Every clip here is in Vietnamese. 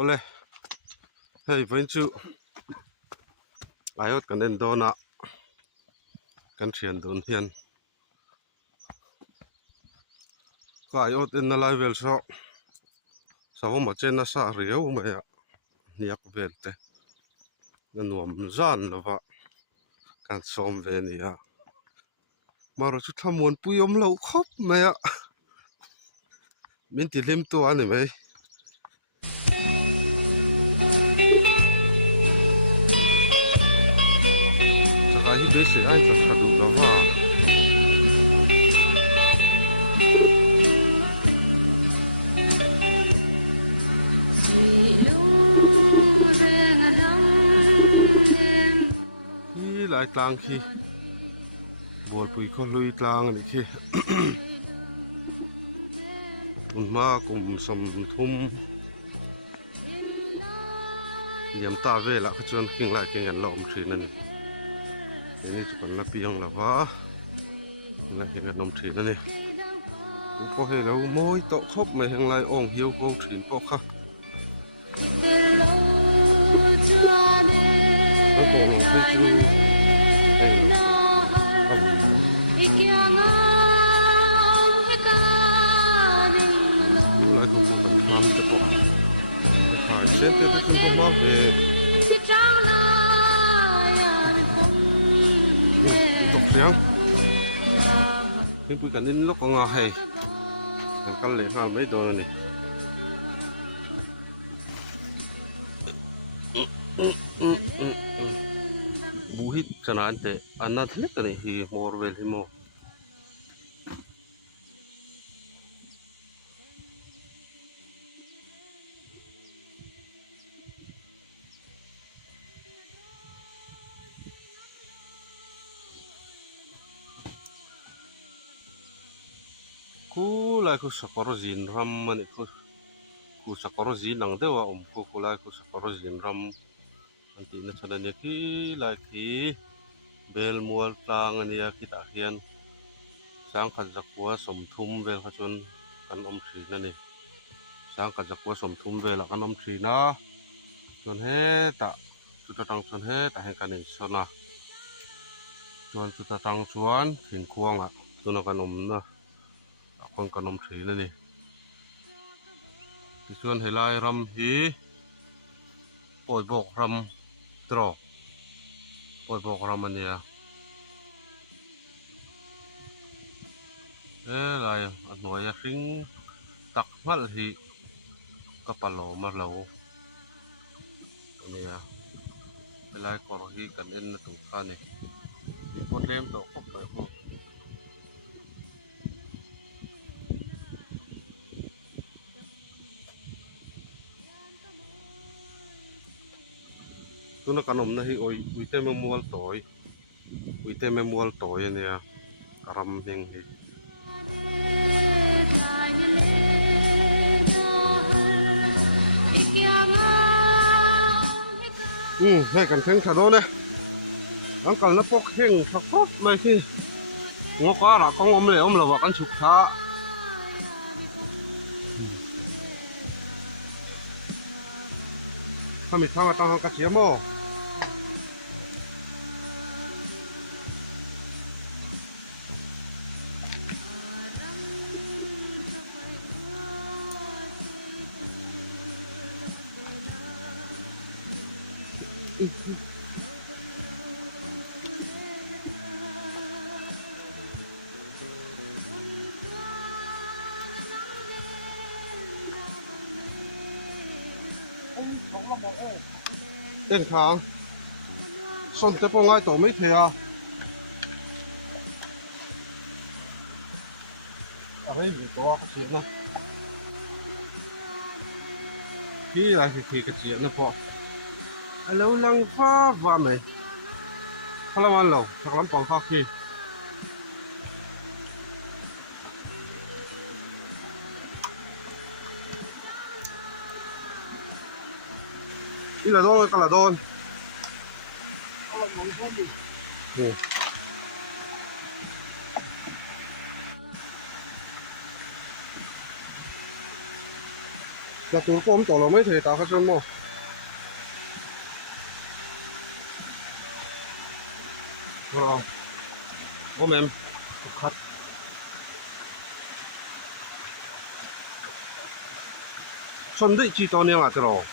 Ole, hei vain chu ayot kan en dona kan thian don hian ka ayot en na lai vel so sawo ma chen na sa riau ma ya niak velte na nuam zan lova kan som ve ni ya maro chu thamon puyom lo khop ma ya min ti lim tu ani mai chaka hi be se ai ta thadu lova hi lai tlang khi bol pui kho lui tlang ni khi un ma kum som thum liam ta ve la kha chuan king lai king an lom thrin ani ni chu kan la piang la wa la king an nom thrin ani u ko he lo moi to khop mai hang lai ong hiu ko thrin po kha nó còn là cái chú đây là không lúc lại không cần tham cho bọn cái phải xem tới cái không có máu về đọc tiếng nhưng cần đến lúc có ngà hay làm căn lệ hai mấy đồ này buhit sanante anat lekani hi morvel himo ku lai ku sakoro zin ram mani ku sakoro zin nang dewa ku lai ku sakoro zin ram anti na chanani ki lai ki bel mual tlang ania kita hian sang khat zakwa som thum vel kha chun kan om thri na ni sang khat zakwa som thum vel kan om thri na chun he ta chu ta tang chun he ta he kan in sona chuan chu ta tang chuan thin khuanga tuna kan om na kon kan om thri na ni ti chuan helai ram hi poi bok ram tro poi bok ram ania lai a hnuai a hring tak hmal hi kapalo ma lo ania helai kor hi kan en na tu kha ni pot lem to khop to ko tuna kan om na hi oi uite me mual toy ania karam hing hi hay kan theng thado ne ang kal na pok heng thakop mai khi ngoka ra kong om le om lawa kan chuk tha kami thama ta hang ka chiamo tên khang son te po ngai to mai thea a hei mi to ka chi na hi lai thi ka chi na po alo lang fa va mai khala man lo thak lam pang kha khi ila don kala don là tụi con tổ là mấy thầy tao cái chân mò ôm em khát xuân đấy chỉ to nhiều à rồi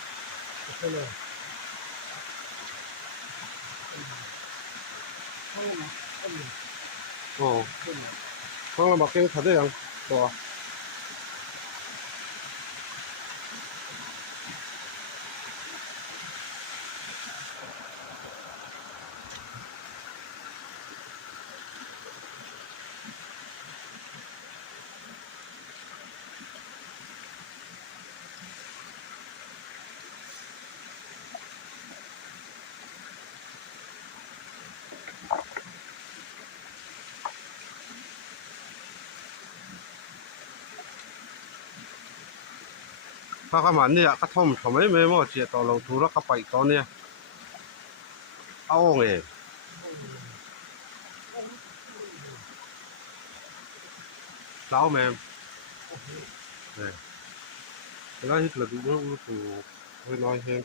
không là mặc cái thật đấy khôngถ้าขมันเนี่ยกระท่อมทำไมไม่หมดเสียต่อเราทุรกไปตอนเนี้ยเอาไงlão mềm này cái đó hết là bị nó tù hơi nói thêm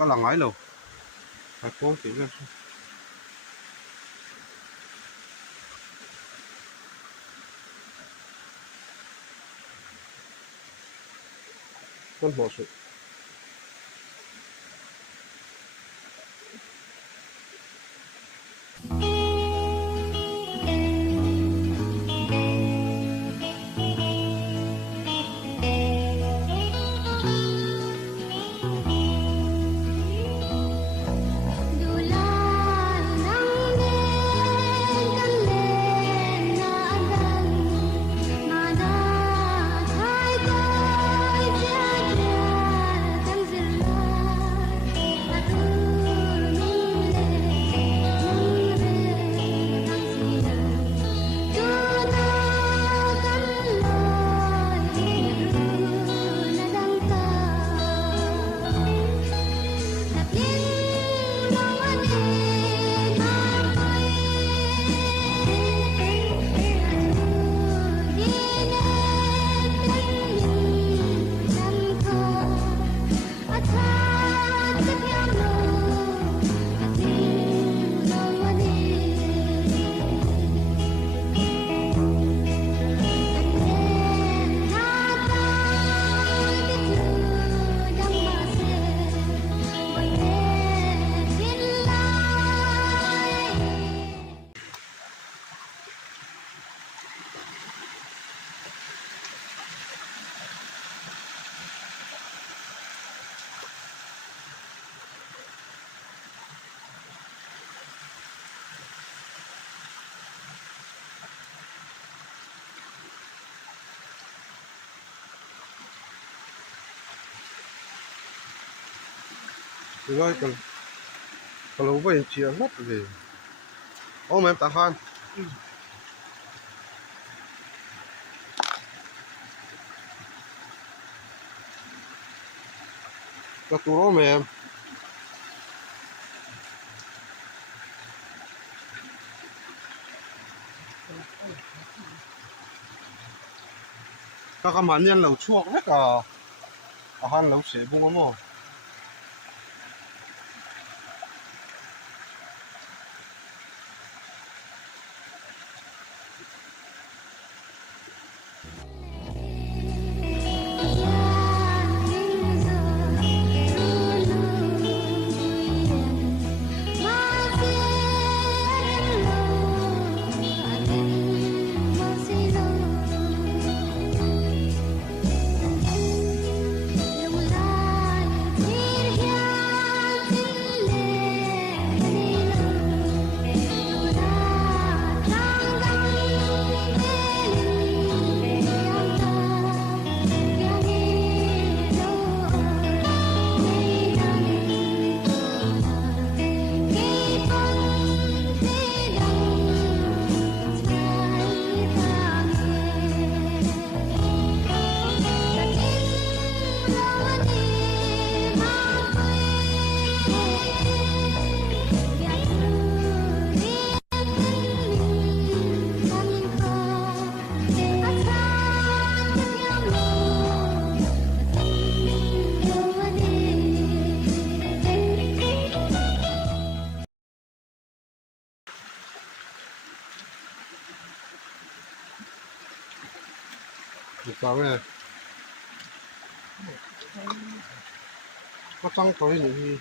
có lần ấy luôn phải cố chỉ ra con bò sụt rồi kalau vậy chia hết về ôm em ta khan là tụi ôm em các cái màn nhân lẩu chuột hết à han lẩu xế bung không Được rồi nè, có trăng tối nữa thì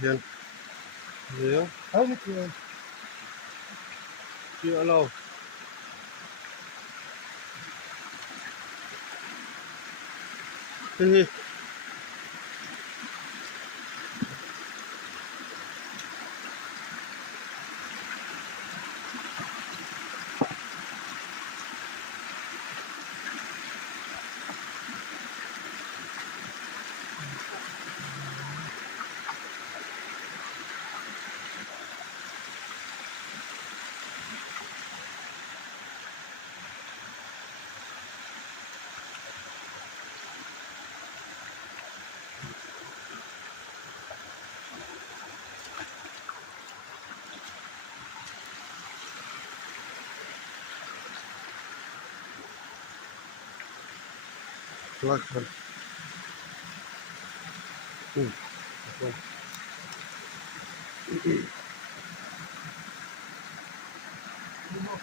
hiền nhớ thấy chưa lâu thế lại ừ.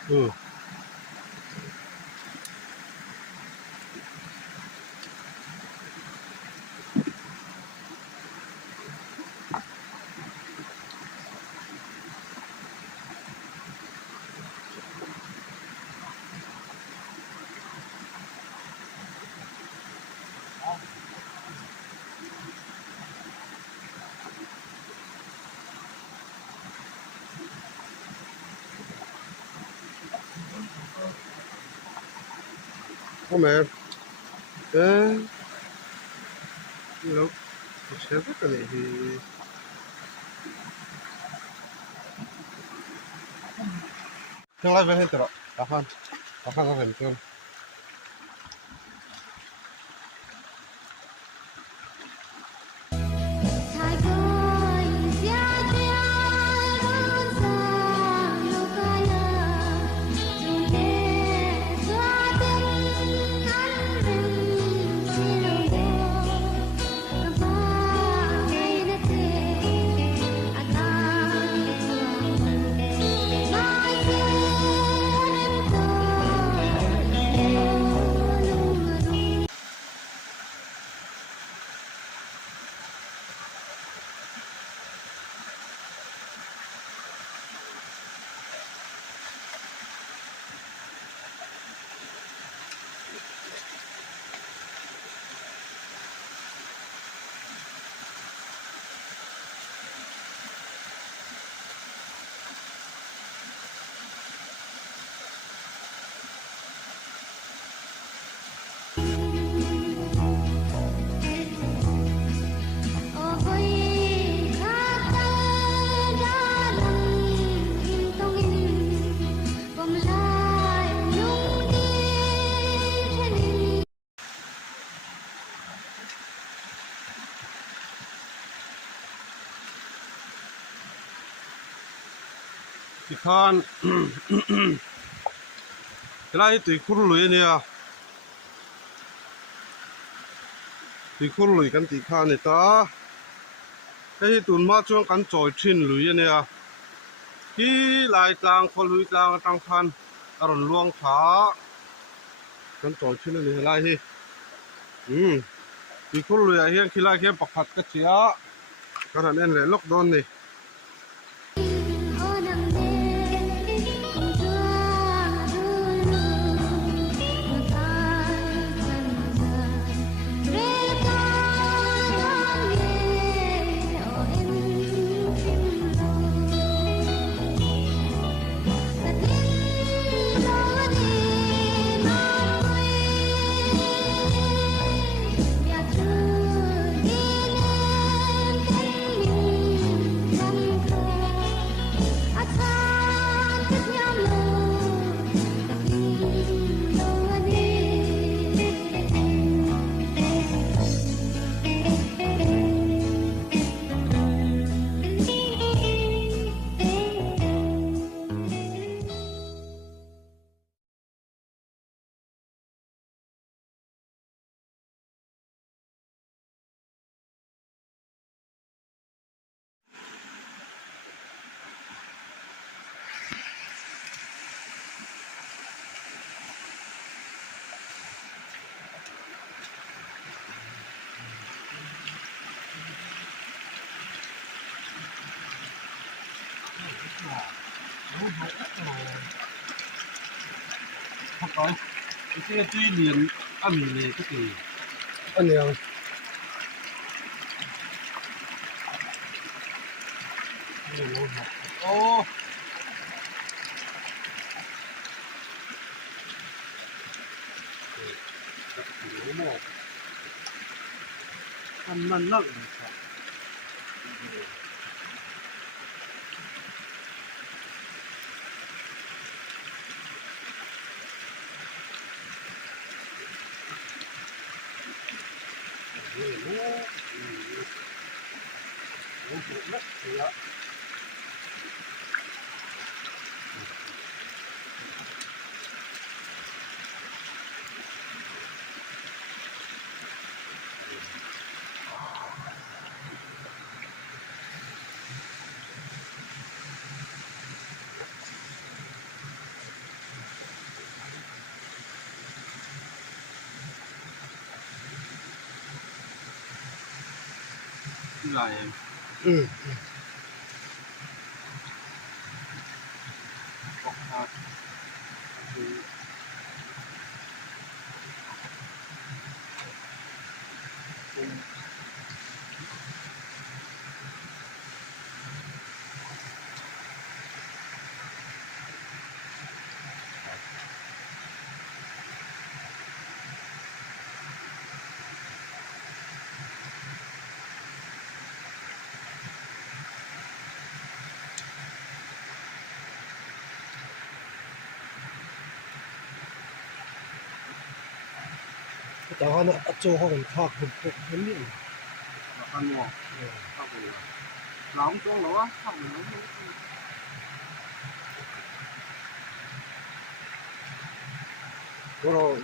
Ừ. Có mẹ ê đâu sẽ rất là này thì tương lai về hết rồi đã khan ra về tương thì khan cái này tùy khuôn lưới nè tùy khuôn lưới căn tùy khan này ta cái tuần mà chúng căn trội trên lưới nè khi lại càng khuôn lưới càng tăng khan ở luồng phá căn trội trên này lại hi tùy khuôn lưới hiện khi lại hiện bạc hạt cái chia cái này nên là lốc đôn này không có cái tuy liền ăn này cái gì anh em ô ănมันนั่ง Là em bọc hạtแต่ว่าเนี่ยโจ้เขาเป็นภาคเป็นนี่ là ăn ngọt không phải là nóng chỗ nó không phải nóng rồi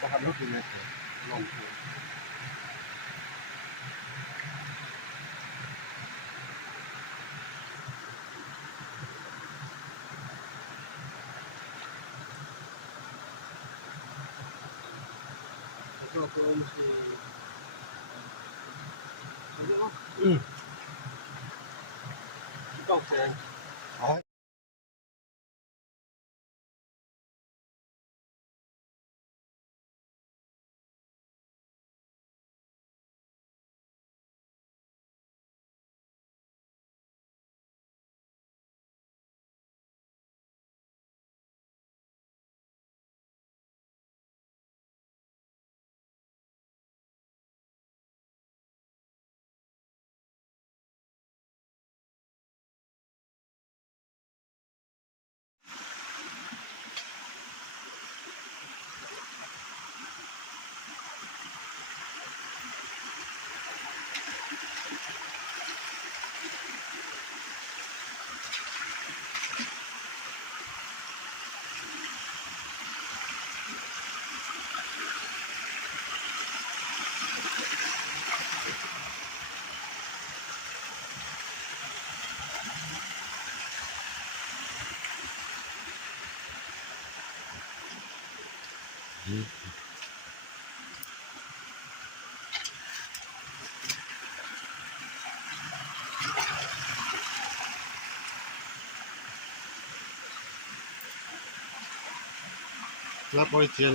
có hạt nước thì này lòng cho tôi thì cọc tiền đấy lắp ôi tiền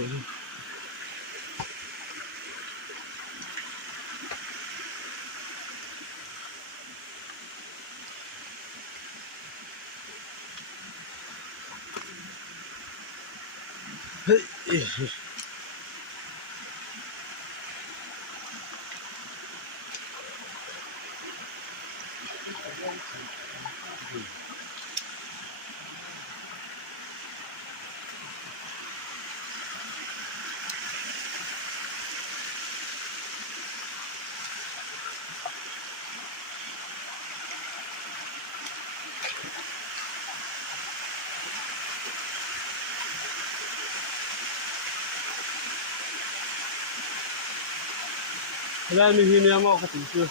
ra mình hình em cái gì chưa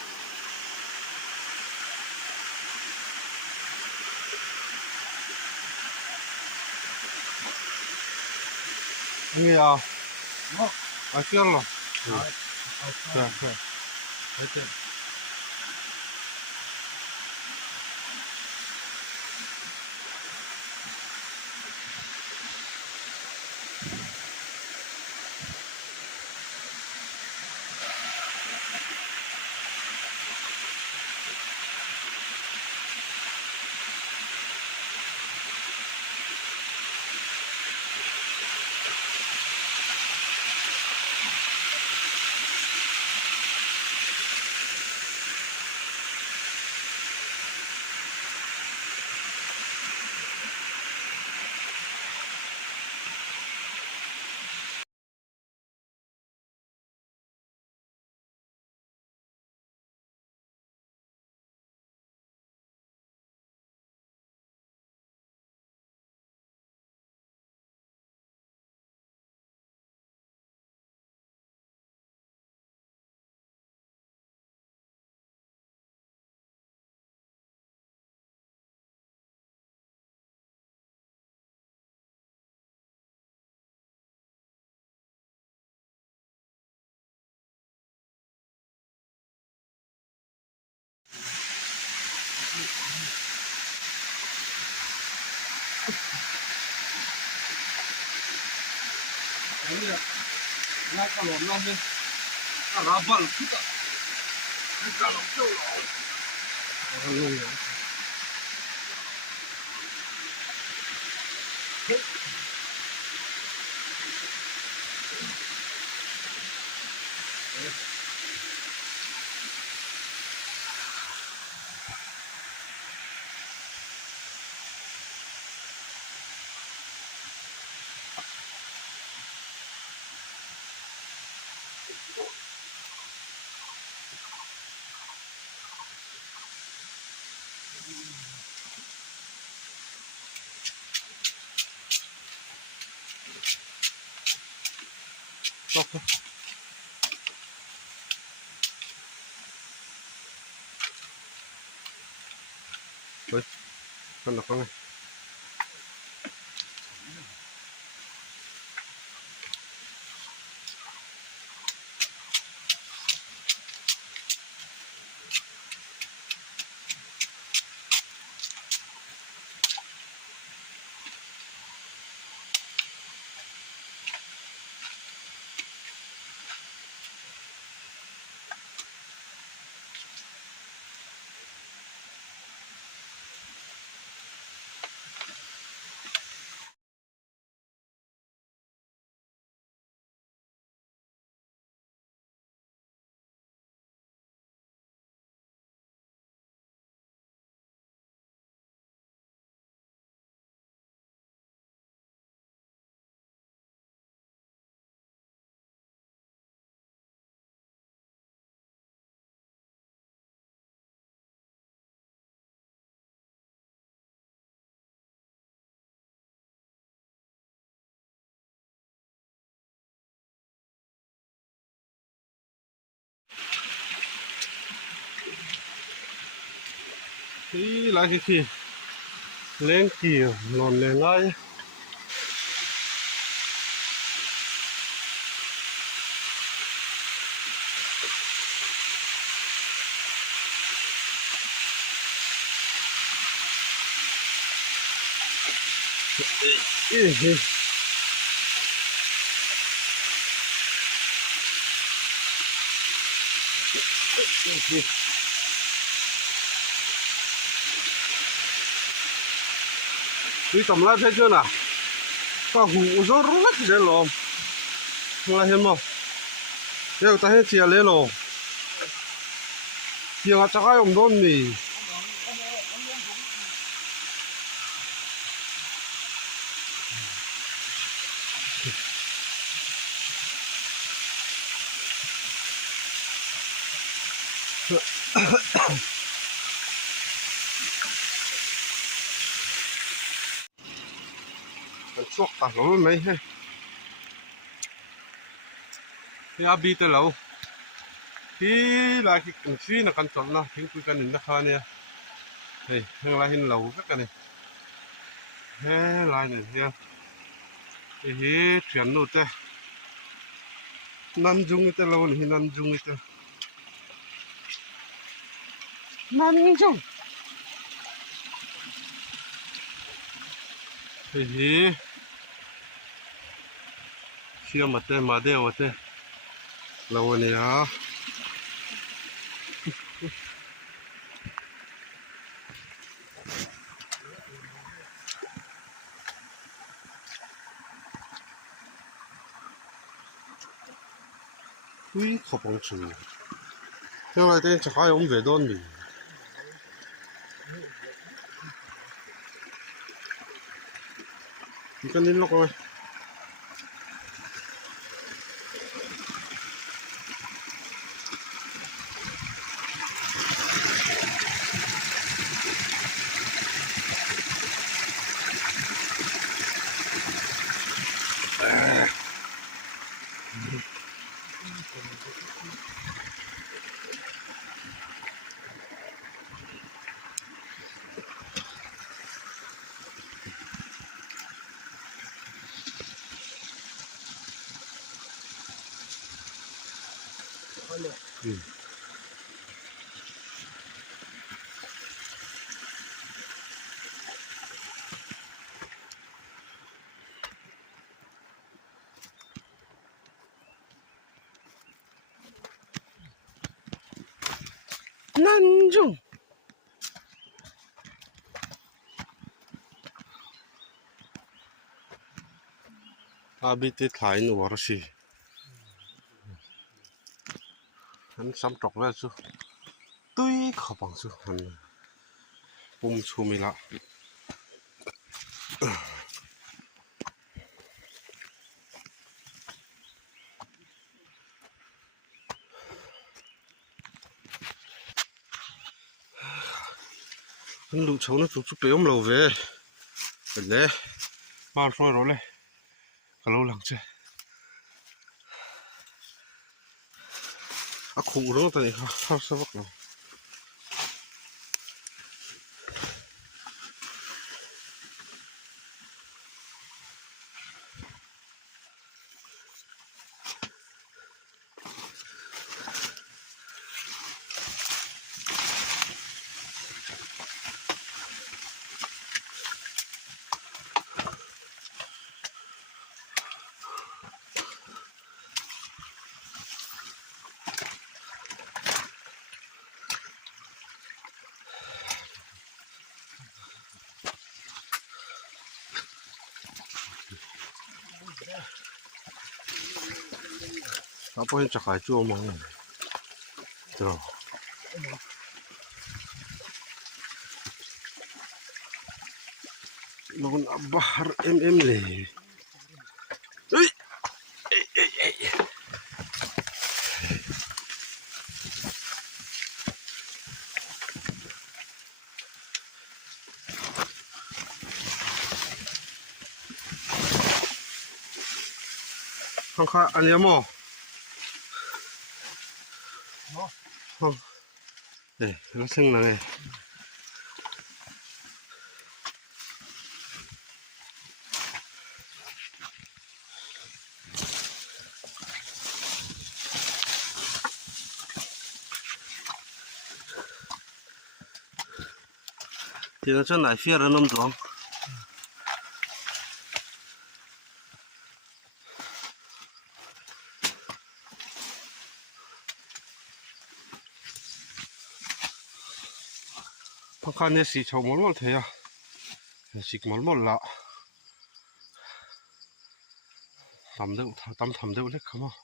nghe à à chưa rồi dạ dạ นี่น่าขลุ่นลงเลยราบัลทุกข์นี่การลงเจ้าหล่อลงเลยโอเคเฮ้ยคนละคนไงที่ไรที่เลี้ยงกี่หล่นเลยไรนี่ทำไรเพื่อนอ่ะก็หูจอรู้ละที่เดี๋ยวลมอะไรเห็นมั้ยเดี๋ยวตาให้เสียเลยลมเสียงอาจจะก็ยอมโดนนี่มันชกตาเราไม่ให้ที่อาบีเตเราที่ไรที่ที่นักการจดนะทิ้งคุยกันหนึ่งนะคะเนี่ยเฮ้ยยังไรเห็นเราสักกันเนี่ยเฮ้ยไรเนี่ยเฮ้ยเฮ้ยเถียนนู่นแต่นันจุงแต่เราเนี่ยนันจุงแต่นันจุงเฮ้ยเชื่อมาแต่มาเดียวแต่เราเนี่ย ui khổ bóng chủ nhưng lại tên chắc hay ông về đón mình thì cần đến lúc rồi นั่นจุงอาบิติถ่ายหนูวรสิอันซ้ำตกแล้วจูตุ้ยขบังจูอันปุ่มชูมิละอันลูกชาวนั้นจุกๆไปอมเราเว้ยเป็นเลยมาช่วยเราเลยก็เราหลังเจ้าอะขู่เราตอนนี้เขาสบักเราเราพอเห็นจะขายจั่วมองเดี๋ยวลงอับบาร์เลยเฮ้ยข้างๆอันนี้มั้งเอ๊ะแล้วซึ่งอะไรที่นั่นจะไหนเฟียร์น้ำดวงข้างๆเนี่ยสีชาวมอลล์เทียสีมอลล์ละทำเดี๋ยวเล็กขมั้ง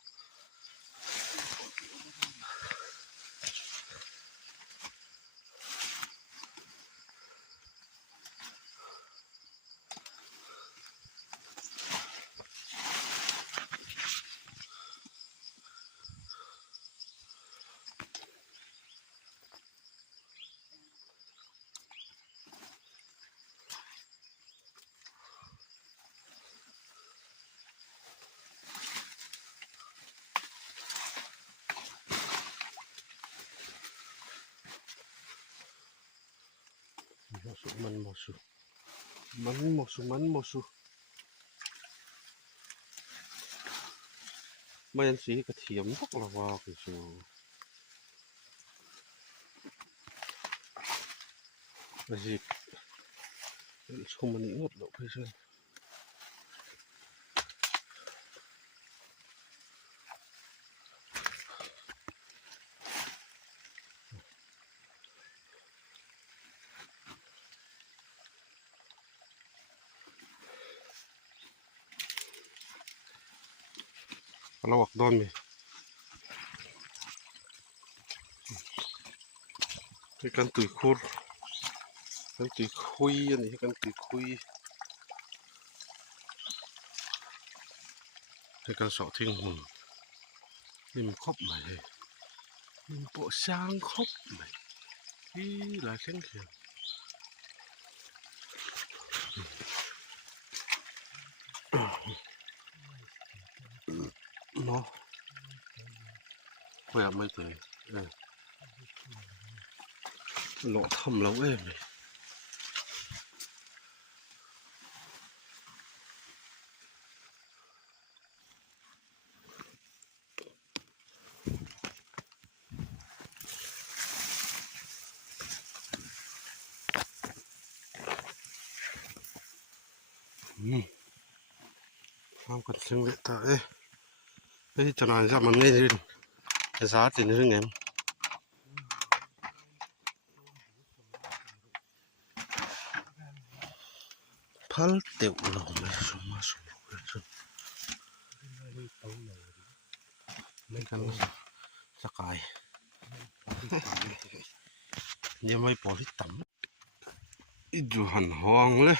มันหมดสุไม่ยันสีกระเทียมพวกเราว่าคือชัวไอ้สิชมมันนี่หมดแล้วพี่เชื่อเราวักดอนไหมให้กันตุยคูดกันตุยคุยอันนี้ให้กันตุยคุยให้กันสอทิ้งหุ่นนี่มันครบไหมมันโปะช้างครบไหมที่หลายแข้งเขียนเนาะแบบไม่เตะหล่อทำเราเองเลยทำกันซึ่งเวทเอ๊ะไอ้จะนานจะมันง่ายขึ้นไอ้สาตินี่เรื่องไง phal teu lo me suma suma kan sakaiนี่ไม่พอที่ต่ำอีจูหันห้องเลย